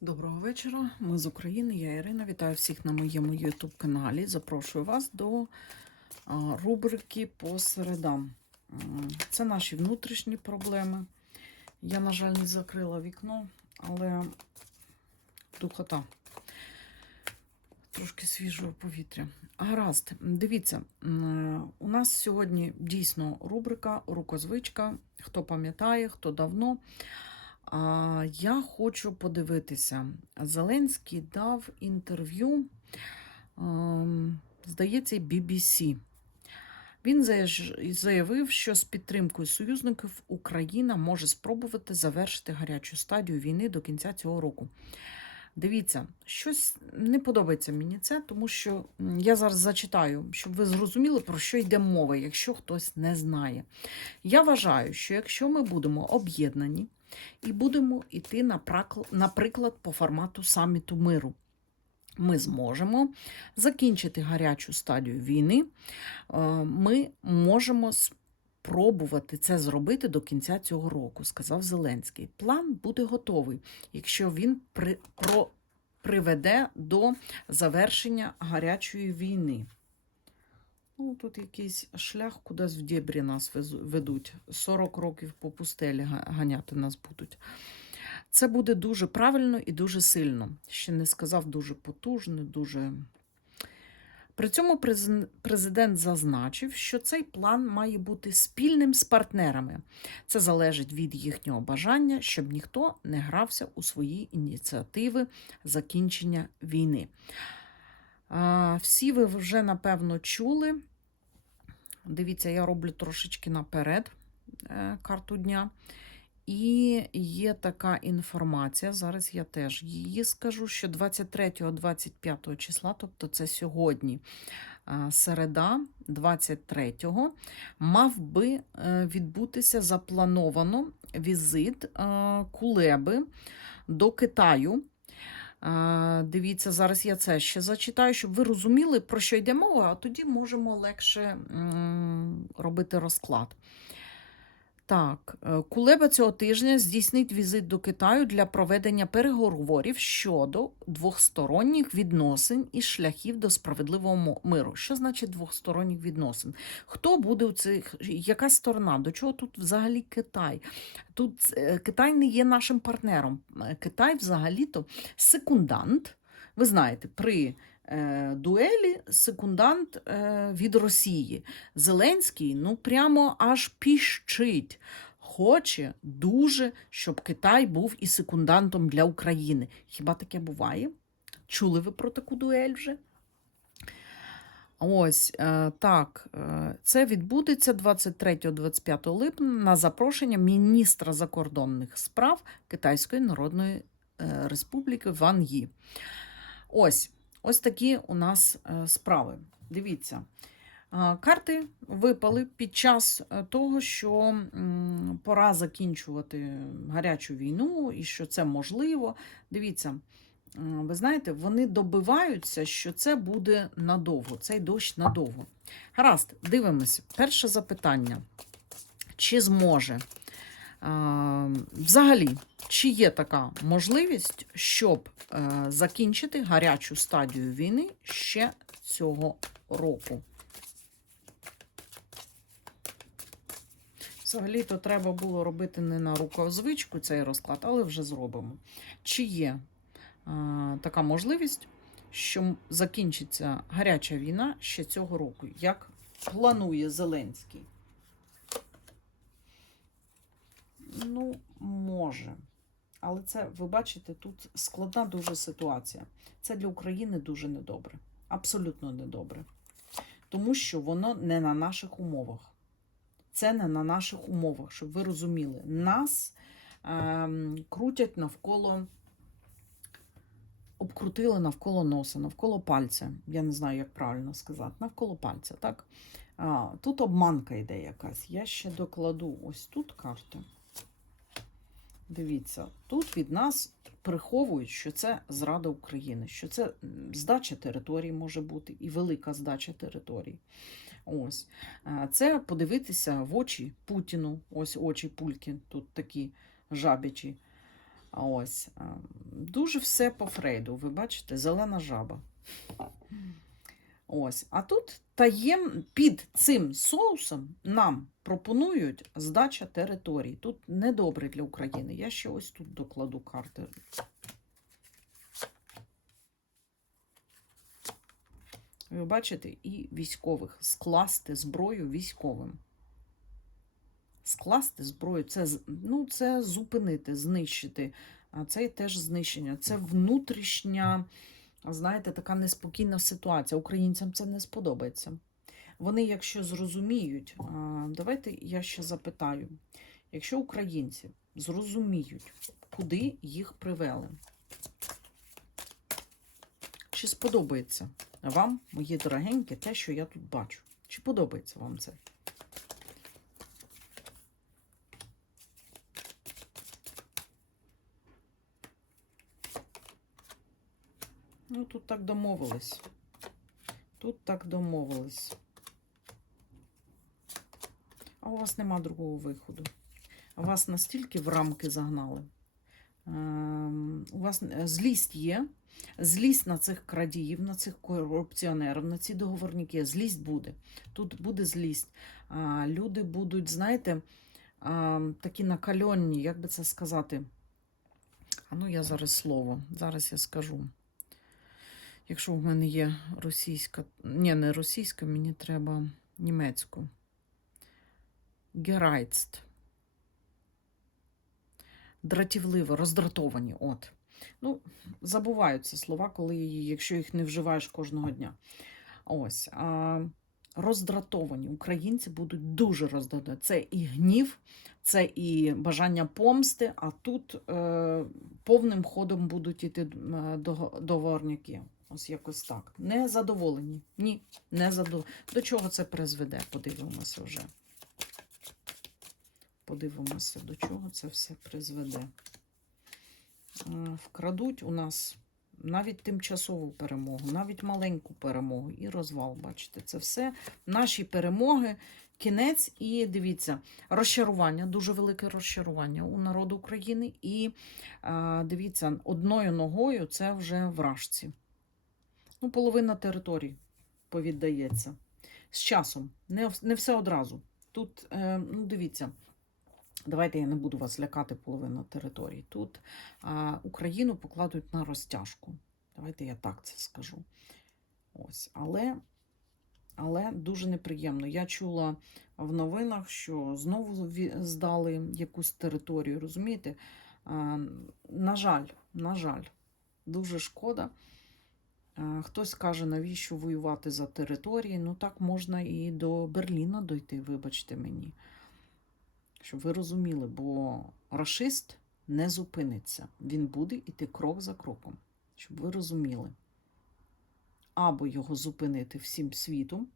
Доброго вечора. Ми з України. Я Ірина. Вітаю всіх на моєму YouTube каналі. Запрошую вас до рубрики по середам. Це наші внутрішні проблеми. Я, на жаль, не закрила вікно, але духота. Трошки свіжого повітря. Гаразд, дивіться, у нас сьогодні дійсно рубрика Рукозвичка. Хто пам'ятає, хто давно. Я хочу подивитися. Зеленський дав інтерв'ю, ем, здається, BBC. Він заявив, що з підтримкою союзників Україна може спробувати завершити гарячу стадію війни до кінця цього року. Дивіться, щось не подобається мені це, тому що я зараз зачитаю, щоб ви зрозуміли, про що йде мова, якщо хтось не знає. Я вважаю, що якщо ми будемо об'єднані, і будемо йти, наприклад, по формату саміту миру. Ми зможемо закінчити гарячу стадію війни. Е, Ми можемо спробувати це зробити до кінця цього року, сказав Зеленський. План буде готовий, якщо він при, про, приведе до завершення гарячої війни. Ну, тут якийсь шлях кудись в дєбрі нас ведуть. 40 років по пустелі ганяти нас будуть. Це буде дуже правильно і дуже сильно. Ще не сказав дуже потужно, дуже. При цьому президент зазначив, що цей план має бути спільним з партнерами. Це залежить від їхнього бажання, щоб ніхто не грався у свої ініціативи закінчення війни. Всі ви вже напевно чули. Дивіться, я роблю трошечки наперед е, карту дня. І є така інформація. Зараз я теж її скажу, що 23-25 числа, тобто це сьогодні, середа, 23-го, мав би е, відбутися заплановано візит е, Кулеби до Китаю. Е, Дивіться, зараз я це ще зачитаю, щоб ви розуміли, про що йде мова, а тоді можемо легше робити розклад. Так, е, Кулеба цього тижня здійснить візит до Китаю для проведення переговорів щодо двосторонніх відносин і шляхів до справедливого миру. Що значить двосторонніх відносин? Хто буде у цих, яка сторона? До чого тут взагалі Китай? Тут е, Китай не є нашим партнером. Е, Китай взагалі-то секундант. Ви знаєте, при дуелі секундант е, від Росії. Зеленський ну прямо аж піщить. Хоче дуже, щоб Китай був і секундантом для України. Хіба таке буває? Чули ви про таку дуель вже? Ось е, так, е, це відбудеться 23-25 липня на запрошення міністра закордонних справ Китайської Народної е, Республіки Ван Ї. Ось, ось такі у нас е, справи. Дивіться. Карти випали під час е, того, що пора закінчувати гарячу війну і що це можливо. Дивіться, е, ви знаєте, вони добиваються, що це буде надовго, цей дощ надовго. Гаразд, дивимося. Перше запитання: чи зможе взагалі, чи є така можливість, щоб е, закінчити гарячу стадію війни ще цього року? Взагалі, то треба було робити не на рукозвичку цей розклад, але вже зробимо. Чи є е, така можливість, що закінчиться гаряча війна ще цього року, як планує Зеленський? Ну, може. Але це, ви бачите, тут складна дуже ситуація. Це для України дуже недобре. Абсолютно недобре. Тому що воно не на наших умовах. Це не на наших умовах, щоб ви розуміли. Нас ем, крутять навколо, обкрутили навколо носа, навколо пальця. Я не знаю, як правильно сказати. Навколо пальця, так? А, тут обманка йде якась. Я ще докладу ось тут карту. Дивіться, тут від нас приховують, що це зрада України, що це здача територій може бути і велика здача територій. Ось. Це подивитися в очі Путіну. Ось очі Пулькін, тут такі жабячі. Ось е, дуже все по Фрейду. Ви бачите, зелена жаба. Ось. А тут таєм під цим соусом нам пропонують здача територій. Тут недобре для України. Я ще ось тут докладу карти. Ви бачите, і військових скласти зброю військовим. Скласти зброю це, ну, це зупинити, знищити. А це теж знищення. Це внутрішня, знаєте, така неспокійна ситуація. Українцям це не сподобається. Вони, якщо зрозуміють, давайте я ще запитаю: якщо українці зрозуміють, куди їх привели, чи сподобається вам, мої дорогенькі, те, що я тут бачу? Чи подобається вам це? Ну, тут так домовились. Тут так домовились. А у вас нема другого виходу. Вас настільки в рамки загнали. Ем, У вас е, злість є. Злість на цих крадіїв, на цих корупціонерів, на ці договорники. Злість буде. Тут буде злість. Люди будуть, знаєте, такі накальонні, як би це сказати. А ну я зараз слово. Зараз я скажу. Якщо в мене є російська, ні, не російська, мені треба німецьку. Герайцт. Дратівливо, роздратовані. От. Ну, забуваються слова, коли, якщо їх не вживаєш кожного дня. Ось. А, роздратовані. Українці будуть дуже роздратовані. Це і гнів, це і бажання помсти, а тут е, повним ходом будуть іти е, дого- договорняки. Ось якось так. Незадоволені. Ні, не задоволені. До чого це призведе? Подивимося вже. Подивимося, до чого це все призведе. Е, Вкрадуть у нас навіть тимчасову перемогу, навіть маленьку перемогу і розвал. Бачите, це все наші перемоги, кінець і дивіться, розчарування, дуже велике розчарування у народу України. І е, дивіться, одною ногою це вже вражці. Ну, половина території повіддається. З часом, не, не все одразу. Тут, е, ну, дивіться, давайте я не буду вас лякати половина території. Тут а, Україну покладуть на розтяжку. Давайте я так це скажу. Ось, але, але дуже неприємно. Я чула в новинах, що знову здали якусь територію. Розумієте? На жаль, на жаль, дуже шкода. Е, Хтось каже, навіщо воювати за території. Ну так можна і до Берліна дойти, вибачте мені. Щоб ви розуміли, бо рашист не зупиниться. Він буде йти крок за кроком. Щоб ви розуміли. Або його зупинити всім світом,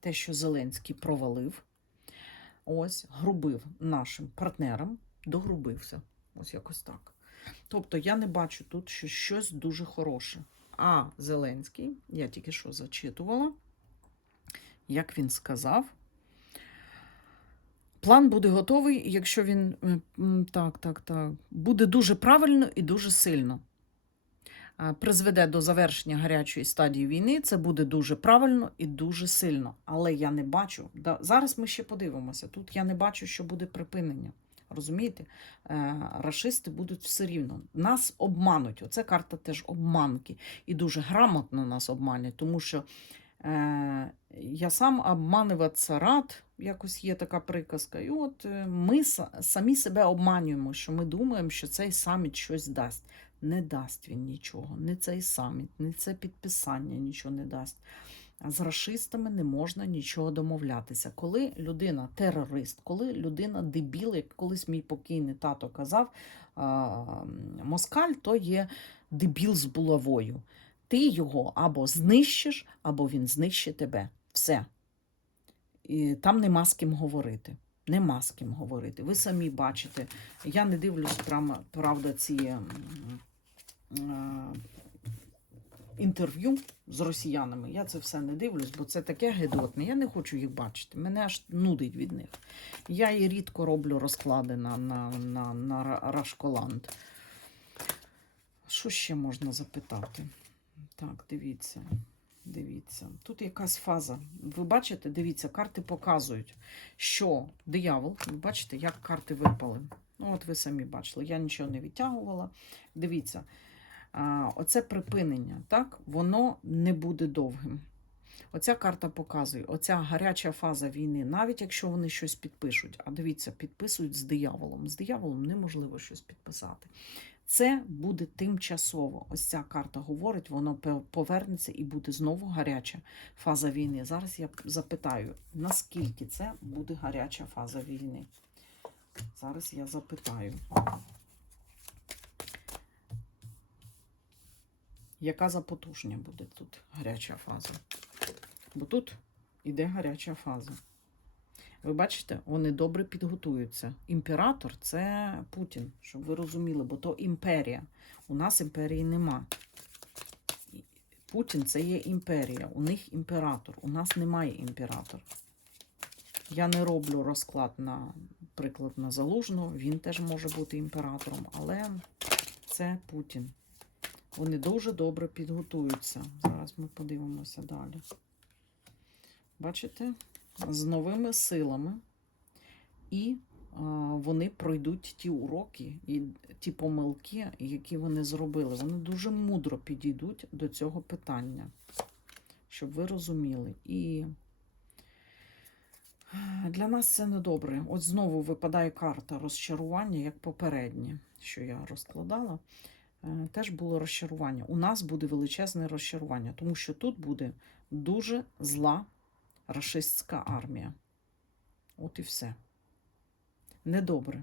те, що Зеленський провалив, ось, грубив нашим партнерам, догрубився. Ось якось так. Тобто я не бачу тут що щось дуже хороше. А Зеленський, я тільки що зачитувала, як він сказав, план буде готовий, якщо він е, так, так, так, буде дуже правильно і дуже сильно. Призведе до завершення гарячої стадії війни, це буде дуже правильно і дуже сильно. Але я не бачу. Зараз ми ще подивимося. Тут я не бачу, що буде припинення. Розумієте? Е, Рашисти будуть все рівно. Нас обмануть. Оце карта теж обманки. І дуже грамотно нас обманять, тому що е, я сам обманюватися рад, якось є така приказка. І от е, ми са- самі себе обманюємо, що ми думаємо, що цей саміт щось дасть. Не дасть він нічого, не цей саміт, не це підписання нічого не дасть. З рашистами не можна нічого домовлятися. Коли людина терорист, коли людина дебіл, як колись мій покійний тато казав, москаль то є дебіл з булавою. Ти його або знищиш, або він знищить тебе. Все. І там нема з ким говорити. Нема з ким говорити. Ви самі бачите. Я не дивлюсь, правда, ці інтерв'ю з росіянами. Я це все не дивлюсь, бо це таке гидотне. Я не хочу їх бачити. Мене аж нудить від них. Я і рідко роблю розклади на, на, на, на Рашколанд. що ще можна запитати? Так, дивіться. Дивіться. Тут якась фаза. Ви бачите, дивіться, карти показують, що диявол, ви бачите, як карти випали. Ну, от ви самі бачили, я нічого не відтягувала. Дивіться, оце припинення, так, воно не буде довгим. Оця карта показує, оця гаряча фаза війни, навіть якщо вони щось підпишуть, а дивіться, підписують з дияволом. З дияволом неможливо щось підписати. Це буде тимчасово. Ось ця карта говорить, воно повернеться і буде знову гаряча фаза війни. Зараз я запитаю, наскільки це буде гаряча фаза війни. Зараз я запитаю. Яка за потужня буде тут гаряча фаза? Бо тут іде гаряча фаза. Ви бачите, вони добре підготуються. Імператор це Путін, щоб ви розуміли, бо то імперія. У нас імперії нема. Путін це є імперія. У них імператор. У нас немає імператора. Я не роблю розклад на приклад на залужну. Він теж може бути імператором, але це Путін. Вони дуже добре підготуються. Зараз ми подивимося далі. Бачите? З новими силами. І а, вони пройдуть ті уроки і ті помилки, які вони зробили. Вони дуже мудро підійдуть до цього питання, щоб ви розуміли. І для нас це недобре. От знову випадає карта розчарування, як попереднє, що я розкладала. Теж було розчарування. У нас буде величезне розчарування, тому що тут буде дуже зла рашистська армія. От і все. Недобре.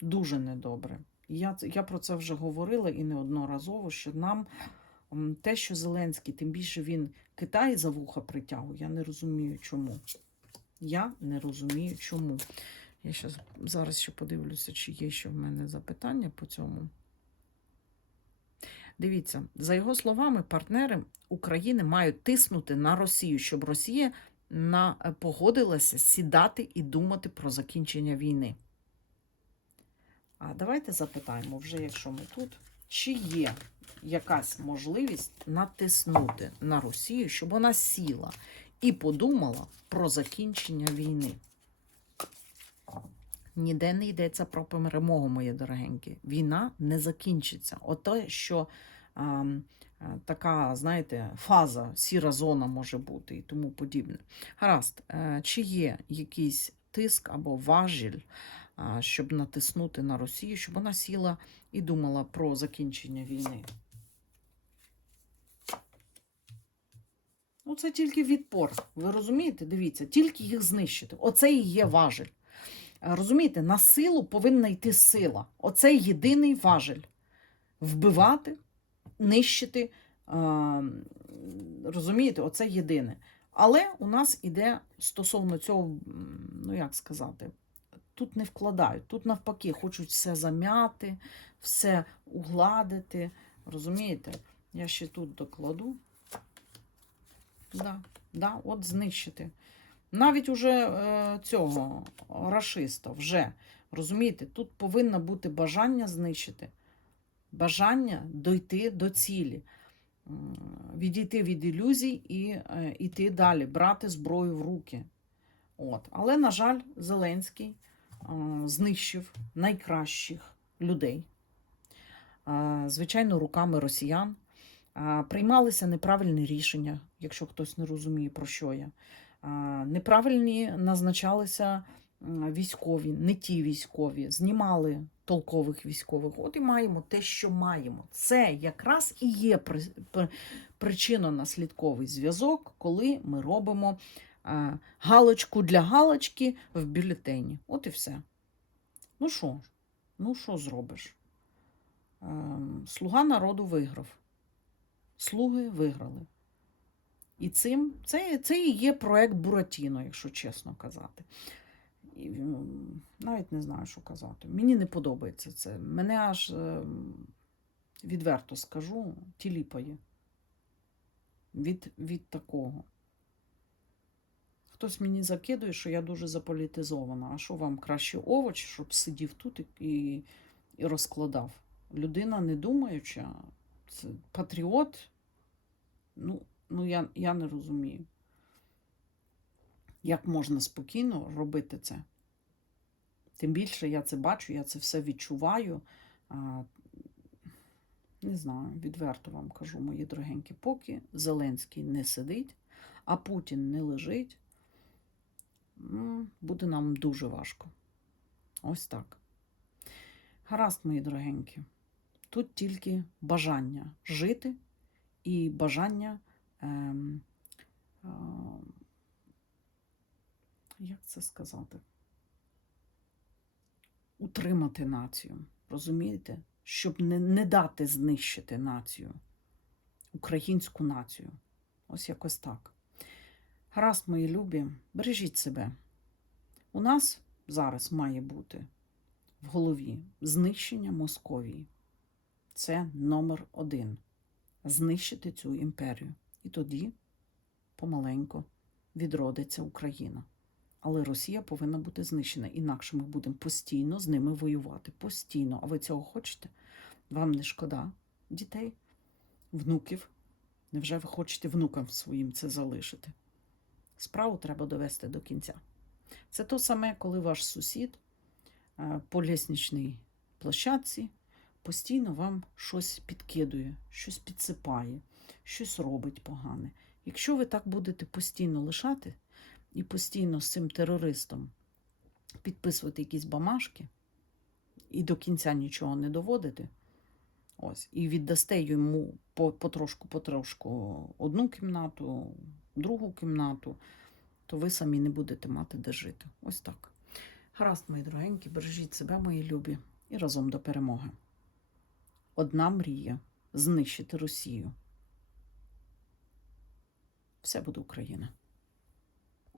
Дуже недобре. Я, я про це вже говорила і неодноразово, що нам те, що Зеленський, тим більше він Китай за вуха притягує, я не розумію, чому. Я не розумію, чому. Я щас, зараз ще подивлюся, чи є ще в мене запитання по цьому. Дивіться, за його словами, партнери України мають тиснути на Росію, щоб Росія на, е, погодилася сідати і думати про закінчення війни. А давайте запитаємо, вже якщо ми тут, чи є якась можливість натиснути на Росію, щоб вона сіла і подумала про закінчення війни. Ніде не йдеться про перемогу, мої дорогенькі. Війна не закінчиться. Ото, що а, а, така, знаєте, фаза, сіра зона може бути і тому подібне. Гаразд, е, чи є якийсь тиск або важіль, щоб натиснути на Росію, щоб вона сіла і думала про закінчення війни? Ну, це тільки відпор. Ви розумієте? Дивіться, тільки їх знищити. Оце і є важель. Е, Розумієте, на силу повинна йти сила. Оце єдиний важель. Вбивати, нищити. е, Розумієте, оце єдине. Але у нас іде стосовно цього, ну як сказати, тут не вкладають. Тут навпаки хочуть все зам'яти, все угладити. Розумієте? Я ще тут докладу. Да, да, от знищити. Навіть уже е, цього рашиста вже. Розумієте, тут повинно бути бажання знищити, бажання дойти до цілі, відійти від ілюзій і е, йти далі, брати зброю в руки. От. Але, на жаль, Зеленський е, знищив найкращих людей. Е, звичайно, руками росіян. Е, Приймалися неправильні рішення, якщо хтось не розуміє, про що я. Неправильні назначалися військові, не ті військові, знімали толкових військових. От і маємо те, що маємо. Це якраз і є при- при- причинно-наслідковий зв'язок, коли ми робимо галочку для галочки в бюлетені. От і все. Ну що? Ну що зробиш? Ем, Слуга народу виграв. Слуги виграли. І цим це, це і є проект Буратіно, якщо чесно казати. І, навіть не знаю, що казати. Мені не подобається це. Мене аж ем, відверто скажу, тіліпає від, від такого. Хтось мені закидує, що я дуже заполітизована. А що вам краще овоч, щоб сидів тут і, і розкладав? людина не думаюча, це патріот. Ну, ну я, я не розумію, як можна спокійно робити це. Тим більше я це бачу, я це все відчуваю. Не знаю, відверто вам кажу, мої дорогенькі, поки Зеленський не сидить, а Путін не лежить, буде нам дуже важко. Ось так. Гаразд, мої дорогенькі. Тут тільки бажання жити і бажання. Ем, як це сказати? Утримати націю. Розумієте? Щоб не, не дати знищити націю, українську націю. Ось якось так. Гаразд, мої любі, бережіть себе. У нас зараз має бути в голові знищення Московії. Це номер один. Знищити цю імперію. І тоді помаленько відродиться Україна. Але Росія повинна бути знищена. Інакше ми будемо постійно з ними воювати. Постійно. А ви цього хочете? Вам не шкода дітей, внуків? Невже ви хочете внукам своїм це залишити? Справу треба довести до кінця. Це то саме, коли ваш сусід е, по лісничній площадці постійно вам щось підкидує, щось підсипає, щось робить погане. Якщо ви так будете постійно лишати і постійно з цим терористом підписувати якісь бамашки і до кінця нічого не доводити, ось, і віддасте йому по- потрошку, потрошку одну кімнату, другу кімнату, то ви самі не будете мати де жити. Ось так. Гаразд, мої дорогенькі, бережіть себе, мої любі, і разом до перемоги. Одна мрія знищити Росію. Все буде Україна.